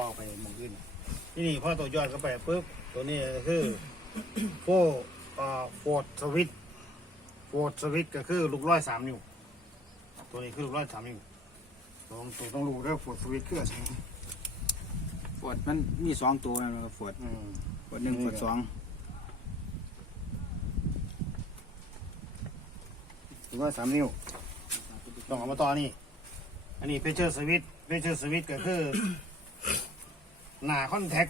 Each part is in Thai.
ต่อไปหมองอื่นที่นี่พอตัวยอดเข้าไปปุ๊บตัวนี้ก็คือโฟอ่าโฟร์ดสวิตโฟร์ดสวิตก็คือลูกร้อยสามนิ้วตัวนี้คือลูกร้อยสามนิ้วต้องตัวต้องรู้ด้วยโฟร์ดสวิตคืออะไรฟอร์ดมันมีสองตัวนะครับฟอร์ดอืมฟอร์ดหนึ่งนี่ฟอร์ดสองลูกร้อยสามนิ้วต้องเอามาต่อนี่อันนี้เพเชอร์สวิตเพเชอร์สวิตก็คือ หน้าคอนแทค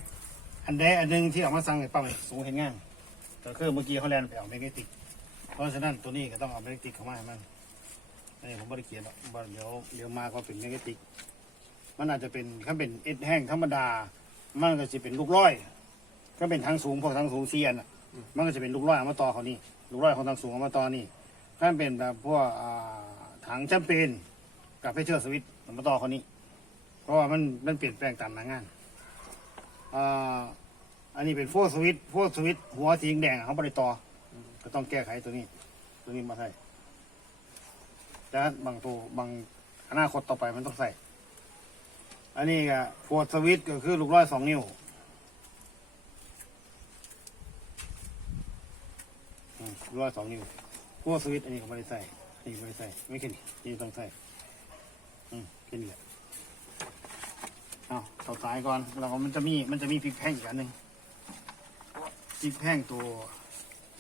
อันใดอันหนึ่งที่ออกมาสั่งในปั๊มสูงเห็นงานก็คือเมื่อกี้เขาแลนไปเอาแมกเนติก เพราะฉะนั้นตัวนี้ก็ต้องเอาแมกเนติกเข้ามาให้มันนนี้ผมไม่ได้เขียนหรอกว่าเดี๋ยวเดี๋ยวมาก็เป็นแมกเนติก มันอาจจะเป็นถ้าเป็นเอ็ดแห้งธรรมดา มันก็จะเป็นลูกร้อยก็เป็นทางสูงพวกทางสูงเซียนอะ มันก็จะเป็นลูกร้อยเอามาต่อเขานี่ ลูกร้อยของทางสูงเอามาต่อนี่ ถ้าเป็นแบบพวกถังจำเป็นกับเพเชอร์สวิตเอามาต่อเขานี่ เพราะว่ามันมันเปลี่ยนแปลงตามหน้างานอ่าอันนี้เป็นโฟสวิตโฟสวิตหัวสีแดงเขาบริต่ออก็ต้องแก้ไขตัวนี้ ตัวนี้มาใส่แต่บางตัวบางอนาคตต่อไปมันต้องใส่ อันนี้ก็โฟสวิตก็คือลูกร้อยสองนิ้วลูกร้อยสองนิ้วโฟสวิตอันนี้ก็ไม่ได้ใส่อันนี้ไม่ใส่ไม่แค่นี้นี่ต้องใส่อืมแค่นี้แหละ เอาต่อสายก่อนแล้วก็มันจะมีมันจะมีพริกแห้งอีกอันหนึ่งพริกแห้งตัว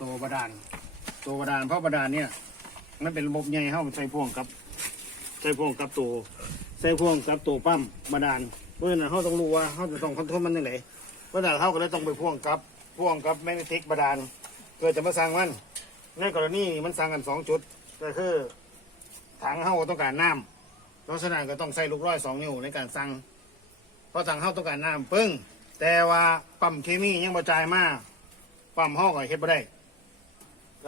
ตัวบาดาลตัวบาดาลเพราะบาดาลเนี่ย มันเป็นระบบใหญ่เข้าใส่พ่วงกับใส่พ่วงกับตัวใส่พ่วงกับตัวปั๊มบาดาลเพราะฉะนั้นเขาต้องรู้ว่าเขาจะต้องคอนโทรลมันยังไงเพราะฉะนั้นเขาก็เลยต้องไปพ่วงกับพ่วงกับแมกเนติกบาดาลเพื่อจะมาสั่งมันในกรณีมันสั่งกันสองจุดก็คือถังเขาต้องการน้ำเพราะฉะนั้นก็ต้องใส่ลูกร้อยสองนิ้วในการสั่ง เพราะสั่งเข้าต้องการน้ำปึ้งแต่ว่าปั๊มเคมียังบ่จ่ายมาปั๊มห้องก็เฮ็ดบ่ได้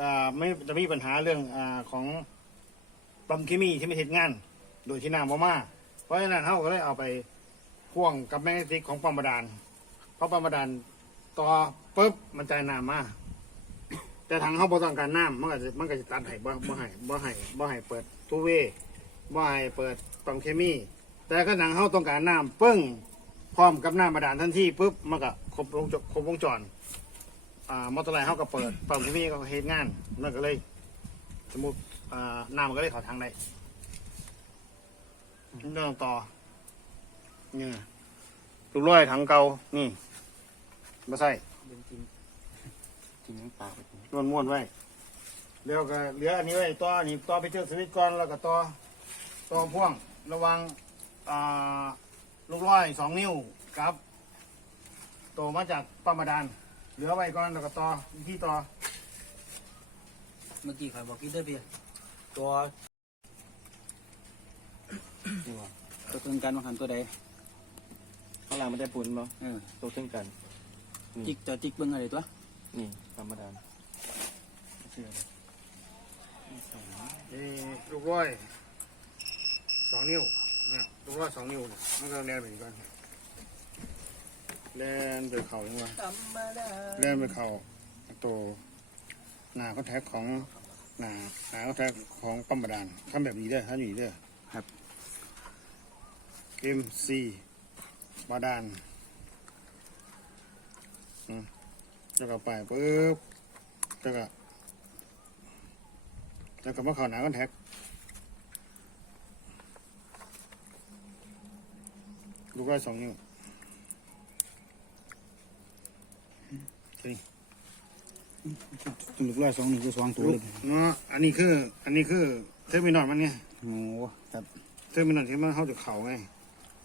อ่าไม่จะมีปัญหาเรื่องอ่าของปั๊มเคมีที่ไม่เฮ็ดงาน โดยที่น้ำบ่มาเพราะฉะนั้นเขาก็เลยเอาไปพ่วงกับแมกเนติกของปั๊มบาดาลเพราะปั๊มบาดาลต่อปุ๊บมันจ่ายน้ำมาแต่ทางเขาบ่ต้องการน้ำมันก็จะมันก็จะตัดให้บ่บ่ให้บ่ให้บ่ให้เปิดทูเวบ่ให้เปิดปั๊มเคมี แต่ก็หนังเขาต้องการน้ำปึ้ง พร้อมกับหน้ำบาดาลทันทีปุ๊บมันก็ครบวงจรครบวงจร อ่ามอเตอร์ไซค์เขาก็เปิดปั๊มที่นี่ก็เฮ็ดงานมันก็เลย สมมติอ่าน้ำมันก็เลยเข้าทางได้เรื่องต่อนี่ลูกร้อยถังเก่านี่มาใส่กินน้ำปลาไปม้วนม้วนๆไว้เดี๋ยวก็เหลืออันนี้ไว้ต่ออันนี้ต่อไปเจอสวิตช์ก่อนแล้วก็ต่อต่อพ่วงระวังอ่า ลูกร้อยสองนิ้วครับ โตมาจากปั๊มบาดาลเหลือไว้ก่อนแล้วก็ต่อที่ต่อเมื่อกี้ใครบอกกินได้เพียตัวตัวตัวตึงกันมาหันตัวใดข้างหลังมันได้ปุ่นบ่เออตัวเช่นกัน จิกจะจิกเบิ้งอะไรตัว นี่ธรรมดาเชื่อเลยนี่ลูกร้อยสองนิ้ว เนี่ยลูกร้อยสองนิ้วเนี่ยมันก็แลนไปอีกก่อนแลนไปเข่ายังไงธรรมดาแลนไปเข่าตัวหนาก็แท็กของหนาหนาก็แท็กของปั๊มบาดาลทำแบบนี้เด้อทำอย่างนี้เด้อครับ MC บาดาลอืมแล้วก็ไปปุ๊บแล้วก็แล้วก็มาเข่าหนาคอนแทค ลูกได้สองนิ้วนี่ลูกร้อยสองหนึ่งคือสองตัวลูเลกยเนาะอันนี้คือ อันนี้คือเทอร์มินอลมันไงโอ้ครับเทอร์มินอลที่มันเข้าจากเขาไง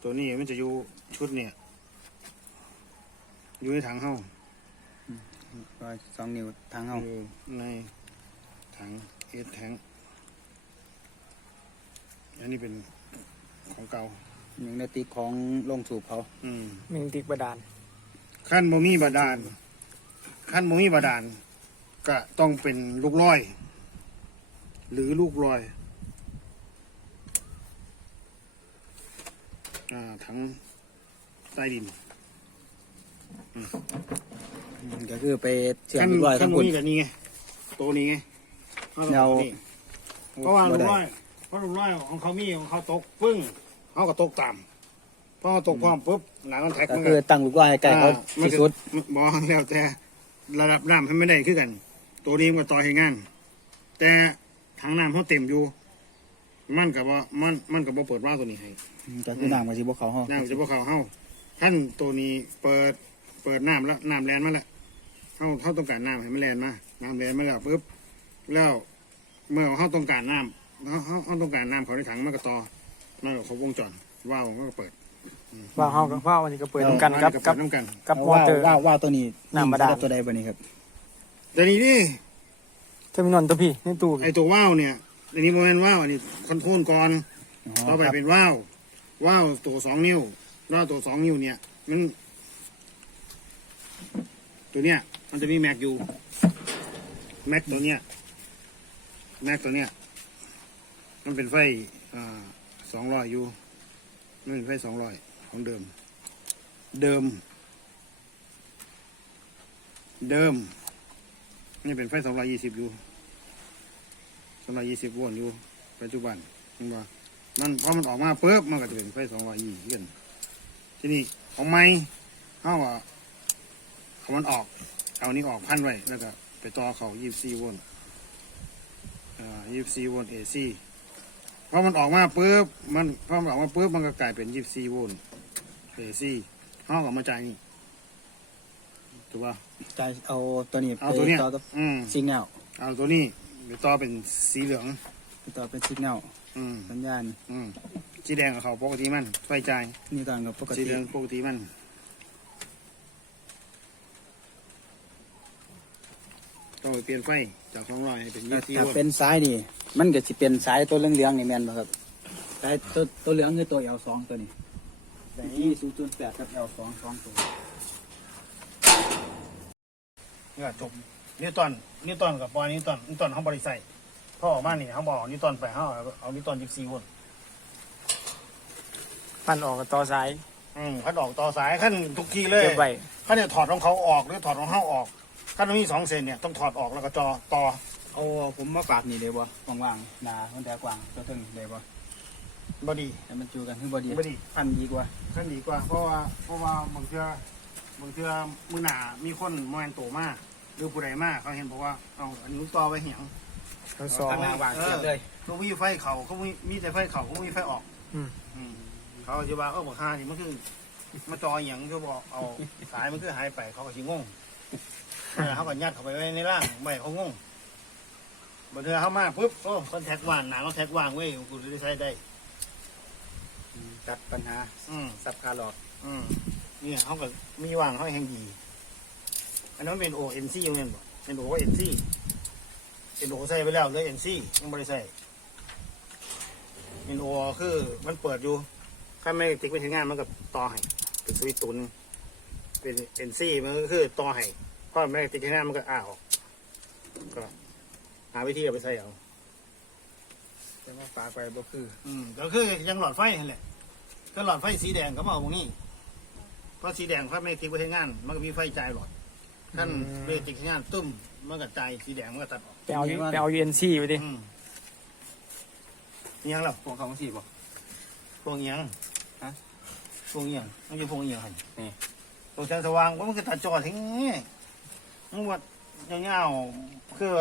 ตัวนี้มันจะอยู่ชุดเนี่ย อยู่ในถังเข้าร้อยสองนิ้วทางเฮาอยู่ในถังเอสแทงอันนี้เป็นของเก่า อย่างในติกของลงสูบเขาอืมมิงติกบาดาลขั้นบ่มีบาดาลขั้นบ่มีบาดาลก็ต้องเป็นลูกร้อย หรือลูกลอยอ่าถังใต้ดินก็คือไปเชื่อมขั้นลูกร้อยขั้ทั้นงบ่คุณมีกับนี่ไงตัวนี้ไงเรานี่เพราะว่าลูกร้อยเพราะลูกร้อยของเขามีของเขาตกปึ้ง เขาก็ตกตามพอตกพร้อมปุ๊บหนังคอนแทคก็มันคือก็ตั้งลูกว่าให้ใกล้เขาอ่ที่สุดมันก็บอกแล้วแต่ระดับน้ำให้ไม่ได้คือกัน ตัวนี้มันก็ต่อให้งาน แต่ถังน้ำเขาเต็มอยู่ มันกับว่ามันมันกับว่าเปิดว่าล์วตัวนี้ให้ก็คือน้ำกับสิบ่เขาห้องน้ำจะพวกเขาเฮาท่านตัวนี้เปิดเปิดน้ำแล้วน้ำแลนมาแล้วเฮาเฮาต้องการน้ำให้มันแลนมาน้ำแลนมาแล้วปุ๊บแล้วเมื่อเฮาต้องการน้ำเฮาเฮาเฮาต้องการน้ำเขาในถังมันก็ต่อ มันก็เขาวงจรว่าวมันก็เปิดว่าเฮากับว่าวันนี้ก็เปิดน้ำกันกับเปิกับดน้ำกัน กับมอว่าเตอร์ ว่าว่าตัวนี้น้ำบาดาล ตัวใดบ่นี่ครับ แต่นี้นี่เทอร์มินอลตัวพี่ในตู้ไอตัวว่าวเนี่ยอันนี้โมเมนว่าวอันนี้คอนโทรลก่อนอ๋อต่อไปครับเป็นว่าวว่าวตัวสองนิ้วว่าวตัวสองนิ้วเนี่ย มัน ตัวเนี้ย มันจะมีแม็กอยู่ แม็กตัวเนี้ย แม็กตัวเนี้ย มันเป็นไฟอ่า สองร้อยอยู่มันเป็นไฟสองร้อยของเดิม เดิม เดิม นี่เป็นไฟสองร้อยยี่สิบอยู่สองร้อยยี่สิบโวลต์อยู่ปัจจุบันเห็นบ่มันพอมันออกมาปุ๊บมันก็จะเป็นไฟสองร้อยยี่สิบนทีนี้ของไม้เขาอะเขามันออก เอานี้ออกพันไว้แล้วก็ไปต่อเขายี่สี่โวลต์อ่ายี่สี่โวลต์เอซี พอมันออกมาปุ๊บมันพอมันออกมาปุ๊บมันก็กลายเป็นยี่สี่โวลต์เอซีเขาก็มาจ่ายนี่ถูกป่ะใจเอาตัวนี้เอาไปตัวเนี้ยต่อกับอืมสิกแนลเอาตัวนี้ไปต่อเป็นสีเหลืองไปต่อเป็นสิกแนลอืมสัญญาณอืมสีแดงกับเขาปกติมันไฟจ่ายนี่ตอนกับปกสีติเหลืองปกติมัน ต้องไปเปลี่ยนไฟจากสองร้อยให้เป็นยี่สิบถ้าโวลเป็นต์สายนี่ มันก็สิเป็นสายตัวเหลืองๆนี่แม่นบ่ครับสายตัวตัวเหลืองคือตัว L2 ตัวนี้แต่ที่0.8กับ L2 สองตัวเนี่ยจบนิวตันนิวตันกับปอยนิวตันนิวตันเขาบริใส่พอออกมานี่เขาบอกนิวตันไปเขาเอาเอานิวตันยี่สิบโวลต์ปั่นออกกับต่อสายอืมขั้นออกต่อสายขั้นทุกทีเลยเก็บไว้ขั้นเนี่ยถอดของเขาออกหรือถอดของเขาออก ขั้นมันมีสองเซนเนี่ยต้องถอดออกแล้วก็จอต่อเอาผมมาฝากนี่ได้บ่ว่างๆหนามันแต่กว้างตัวถึงได้บ่บอดีแต่มันจูกันคือบ่ดีบอดีพันดีกว่าขั้นดีกว่า เพราะว่าเพราะว่าบางเทื่อบางเทื่อมือหนามีคนมแมนโตมากหรือผู้ใดมากเขาเห็นบอกว่าเอาอันนี้ต่อไปเหียงทั้งสองทางหน้าวางเสียบเลยเขามีไฟเขาเขามีมีแต่ไฟเขาเขามีไฟออกอืมอืมเขาจะว่าเออบอกฮานี่มันคือมาจออหย่างเขาบอกเอาสายมันคือหายไปเขาก็ชิงง เออเขาก็ยัดเข้าไปไว้ในร่างไม่ให้เขางงบางเทื่อเขามาปุ๊บโอ้คอนแทควางหนาคอนแทควางเว้ยกูจะได้ใช้ได้ ตัดปัญหาอืม สับคาหลอกอืมเนี่ยเขาก็มีวางเขาแห่งดีอันนั้นเป็นโอเอ็นซีอยู่เนี่ยบ่เป็นโอเอ็นซีเป็นโอใส่ไปแล้วเหลยเอ็นซียังไม่ได้ใส่เป็นโอคือมันเปิดอยู่ถ้าไม่ติ๊กไปถึงงานมันก็ต่อให้เป็นสวิตช์ตุนเป็นเอ็นซีมันก็คือต่อให้เพราะไม่ติ๊กถึงงานมันก็อ้าออกก็หาวิธีเอาไปใส่เอาแต่ว่าฝากไปบ่คือ อืมก็คือยังหลอดไฟนั่นแหละก็หลอดไฟสีแดงก็มาเอาตรงนี้เพราะสีแดงถ้าไม่ติ๊กไปถึงงาน มันก็มีไฟจ่ายหลอดขั้นไม่ติ๊กถึงงานตุ้มมันก็จ่ายสีแดงมันก็ตัดออกไปเอาไปเอา UNC ไปดิอืมอิหยังหรอพวกเขาสิบ่พวงอิหยังฮะพวงอิหยังมันอยู่พวงอิหยังหั่นนี่พวงแสงสว่างว่ามันคือตัดจอทิ้ง นี่มันว่าเงาๆคือ